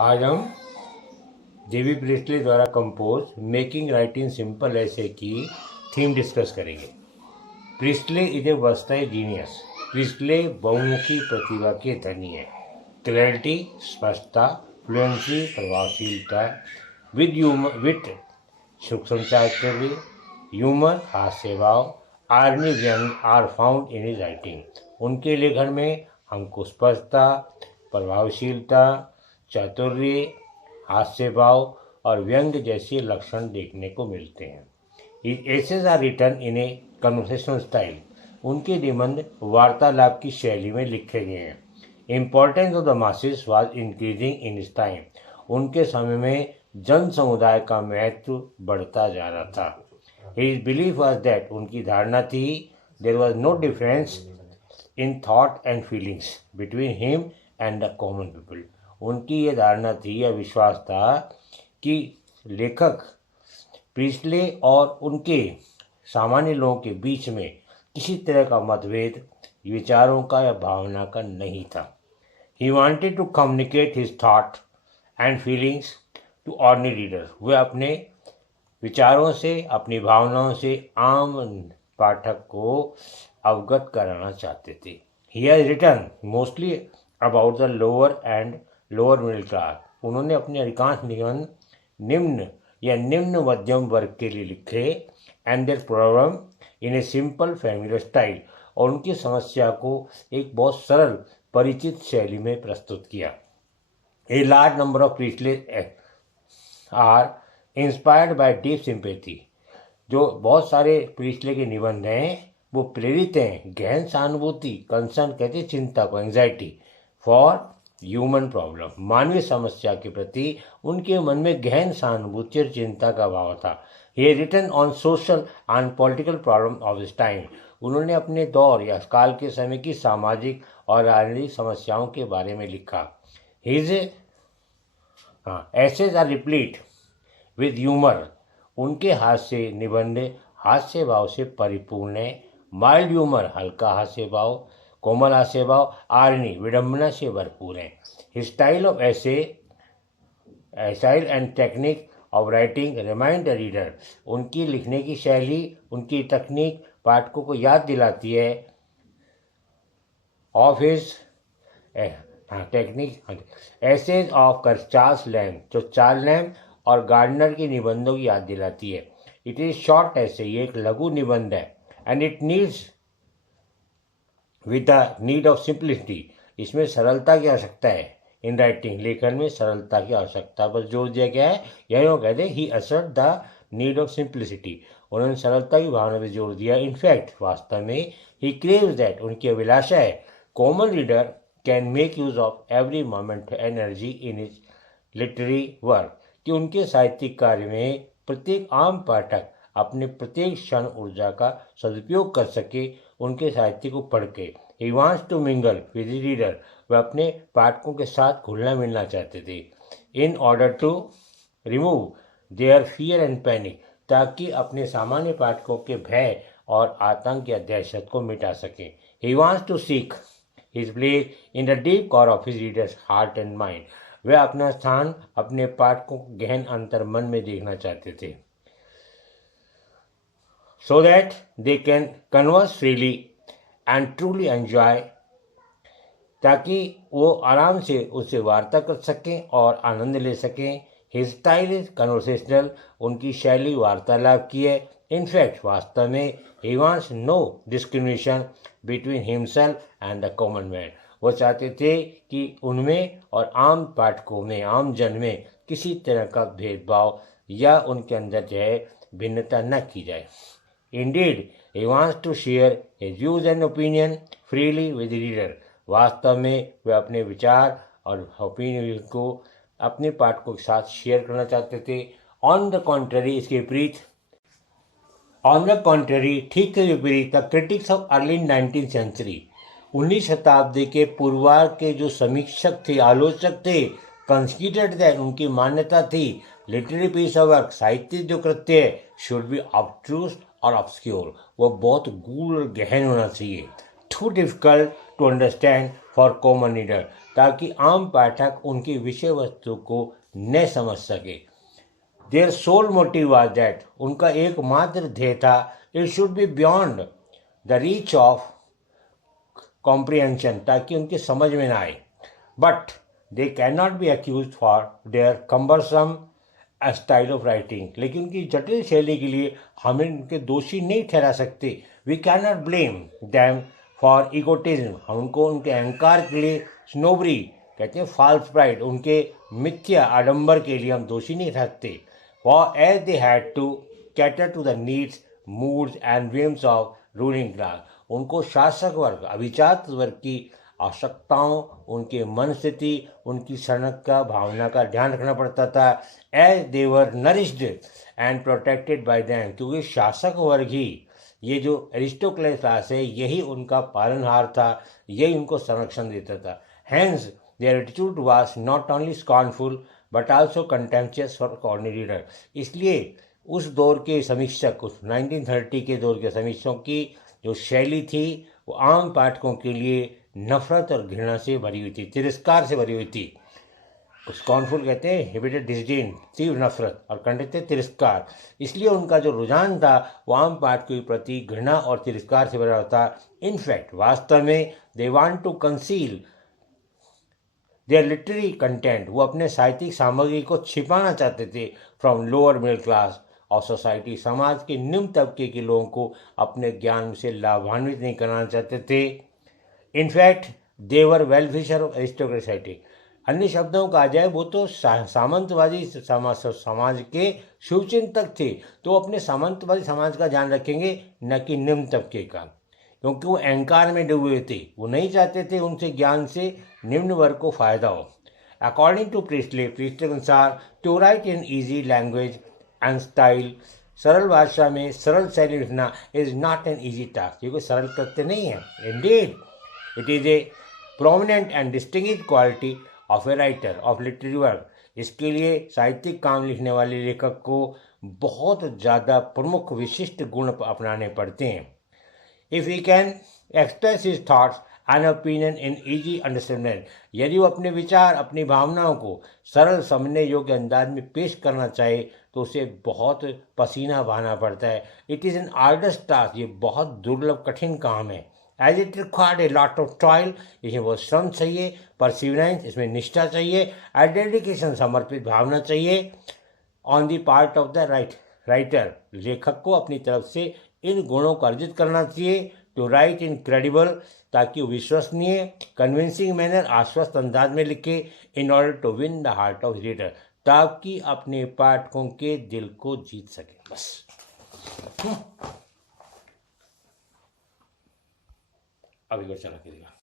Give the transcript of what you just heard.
आज हम जेबी प्रिस्टले द्वारा कंपोज मेकिंग राइटिंग सिंपल ऐसे की थीम डिस्कस करेंगे। Presley is a versatile genius. Presley बहुमुखी प्रतिभा के धनी है। क्लैरिटी, स्पष्टता, फ्लुएंसी, प्रभावशीलता, विद सूक्ष्म चातुर्य, ह्यूमर, हास्य भाव, आर्मी व्यंग are found in his writing. उनके लेखन में हमको स्पष्टता, प्रभावशीलता, चातुर्य, हास्य भाव और व्यंग जैसे लक्षण देखने को मिलते हैं। His essays are written in a conversational style. उनके निबंध वार्तालाप की शैली में लिखे गए हैं। Importance of the masses was increasing in his time. उनके समय में जन समुदाय का महत्व बढ़ता जा रहा था। His belief was that उनकी धारणा थी there was no difference in thought and feelings between him and the common people. उनकी ये धारणा थी या विश्वास था कि लेखक प्रिस्टले और उनके सामान्य लोगों के बीच में किसी तरह का मतभेद विचारों का या भावना का नहीं था। He wanted to communicate his thought and feelings to ordinary reader. वे अपने विचारों से, अपनी भावनाओं से आम पाठक को अवगत कराना चाहते थे। He has written mostly about the lower and lower middle class. उन्होंने अपने अधिकांश निबंध निम्न या निम्न मध्यम वर्ग के लिए लिखे and their problem in a simple familiar style, और उनकी समस्या को एक बहुत सरल परिचित शैली में प्रस्तुत किया। A large number of Priestley are inspired by deep sympathy. जो बहुत सारे प्रिस्टले के निबंध हैं वो प्रेरित हैं गहन सहानुभूति, कंसर्न कहते चिंता को, एंजाइटी फॉर ह्यूमन प्रॉब्लम, मानवीय समस्या के प्रति उनके मन में गहन सहानुभूति और चिंता का भाव था। He written on social and political problem of this time. उन्होंने अपने दौर या काल के समय की सामाजिक और राजनीतिक समस्याओं के बारे में लिखा। His essays are replete with humour. उनके हास्य निबंध हास्य भाव से परिपूर्ण है। माइल्ड ह्यूमर, हल्का हास्य भाव, कोमल हास्य भाव, आर्नी विडंबना से भरपूर है। स्टाइल ऑफ ऐसे style and technique of writing remind the reader. उनकी लिखने की शैली, उनकी तकनीक पाठकों को याद दिलाती है of his technique essays of Charles Lamb, जो चार्ल्स लैम्ब और गार्डनर के निबंधों की याद दिलाती है। इट इज शॉर्ट ऐसे, ये एक लघु निबंध है and it needs with the need of simplicity. इसमें सरलता की आवश्यकता है। इन राइटिंग, लेखन में सरलता की आवश्यकता पर जोर दिया गया है। यही वो कहते हैं he assert the need of simplicity. उन्होंने सरलता की भावना पर जोर दिया। इनफैक्ट वास्तव में ही क्रेव्स दैट, उनकी अभिलाषा है common reader can make use of every moment energy in his literary work, कि उनके साहित्यिक कार्य में प्रत्येक आम पाठक अपने प्रत्येक क्षण ऊर्जा का सदुपयोग कर सके उनके साहित्य को पढ़ के। He wants to mingle with reader. वे अपने पाठकों के साथ घुलना मिलना चाहते थे। In order to remove their fear and panic, ताकि अपने सामान्य पाठकों के भय और आतंक या दहशत को मिटा सकें। He wants to seek his place in the deep core of his readers heart and mind. वे अपना स्थान अपने पाठकों को गहन अंतर मन में देखना चाहते थे, so that they can converse freely and truly enjoy, ताकि वो आराम से उससे वार्ता कर सकें और आनंद ले सकें। His style is conversational, उनकी शैली वार्तालाप की है। इनफैक्ट वास्तव में he wants no discrimination between himself and the common man। वो चाहते थे कि उनमें और आम पाठकों में, आम जन में किसी तरह का भेदभाव या उनके अंदर जो है भिन्नता न की जाए। Indeed, he wants to share his views and opinion freely with the reader। वास्तव में वे अपने विचार और ओपिनियन को अपने पाठकों के साथ शेयर करना चाहते थे। ऑन द कॉन्ट्ररी, इसके विपरीत, ऑन द कॉन्ट्ररी, ठीक के विपरीत, the critics of early 19th century, 19वीं शताब्दी के पूर्वार्ध के जो समीक्षक थे, आलोचक थे, कंसिडर्ड दैट, उनकी मान्यता थी लिटरेरी पीस ऑफ वर्क, साहित्यिक जो कृत्य है, शुड बी ऑब्ट्रूस और ऑब्सक्योर, वो बहुत गूढ़ और गहन होना चाहिए। Too difficult to understand for common reader, ताकि आम पाठक उनकी विषय वस्तु को न समझ सके। Their sole motive was that, उनका एकमात्र ध्येय था, it should be beyond the reach of comprehension, ताकि उनकी समझ में ना आए। But they can not be accuse for their cumbersome style of writing, लेकिन उनकी जटिल शैली के लिए हम इनके दोषी नहीं ठहरा सकते। We can not blame them for egotism, हम उनको उनके अहंकार के लिए, स्नोबरी कहते हैं फॉल्स प्राइड, उनके मिथ्या आडंबर के लिए हम दोषी नहीं रखते। For as they had to cater to the needs, moods and whims of ruling class, उनको शासक वर्ग, अभिजात वर्ग की आवश्यकताओं, उनके मन स्थिति, उनकी सनक का भावना का ध्यान रखना पड़ता था। As they were nourished and protected by them, क्योंकि शासक वर्ग ही, ये जो एरिस्टोक्रेट क्लास है, यही उनका पालनहार था, यही उनको संरक्षण देता था। Hence their attitude was not only scornful but also contemptuous for ordinary reader. इसलिए उस दौर के समीक्षक, उस 1930 के दौर के समीक्षकों की जो शैली थी वो आम पाठकों के लिए नफरत और घृणा से भरी हुई थी, तिरस्कार से भरी हुई थी। स्कॉर्नफुल कहते हैं हेबिटेड डिसडेन, तीव्र नफरत, और कंडित तिरस्कार। इसलिए उनका जो रुझान था वो आम पाठकों के प्रति घृणा और तिरस्कार से भरा था। इनफैक्ट वास्तव में they want to conceal their literary content, वो अपने साहित्यिक सामग्री को छिपाना चाहते थे from lower middle class of society, समाज के निम्न तबके के लोगों को अपने ज्ञान से लाभान्वित नहीं कराना चाहते थे। In fact they were well wisher of aristocratic society, अन्य शब्दों का आ जाए वो तो सामंतवादी समाज के शुभचिंतक थे, तो अपने सामंतवादी समाज का ध्यान रखेंगे न कि निम्न तबके का, क्योंकि वो अहंकार में डूबे हुए थे। वो नहीं चाहते थे उनसे ज्ञान से निम्न वर्ग को फायदा हो। अकॉर्डिंग टू प्रीस्टले के अनुसार, to write in easy language and style, सरल भाषा में सरल शैली लिखना is not an easy task, ये कोई सरल कृत्य नहीं है। Indeed it is a prominent and distinguished quality of a writer of literary work. इसके लिए साहित्यिक काम लिखने वाले लेखक को बहुत ज़्यादा प्रमुख विशिष्ट गुण अपनाने पड़ते हैं। If he can express his thoughts and opinion in easy understanding, यदि वो अपने विचार, अपनी भावनाओं को सरल समझने योग्य अंदाज में पेश करना चाहे तो उसे बहुत पसीना बहाना पड़ता है। It is an arduous task, ये बहुत दुर्लभ कठिन काम है। As it required a lot of toil, इसमें बहुत श्रम चाहिए, परसिवरेंस, इसमें निष्ठा चाहिए, एंड डेडिकेशन, समर्पित भावना चाहिए on the part of the writer, लेखक को अपनी तरफ से इन गुणों को अर्जित करना चाहिए। टू राइट इन क्रेडिबल, ताकि विश्वसनीय, कन्विंसिंग मैनर, आश्वस्त अंदाज में लिखे, in order to win the heart of reader, ताकि अपने पाठकों के दिल को जीत सके। बस अभी को चला के दिया।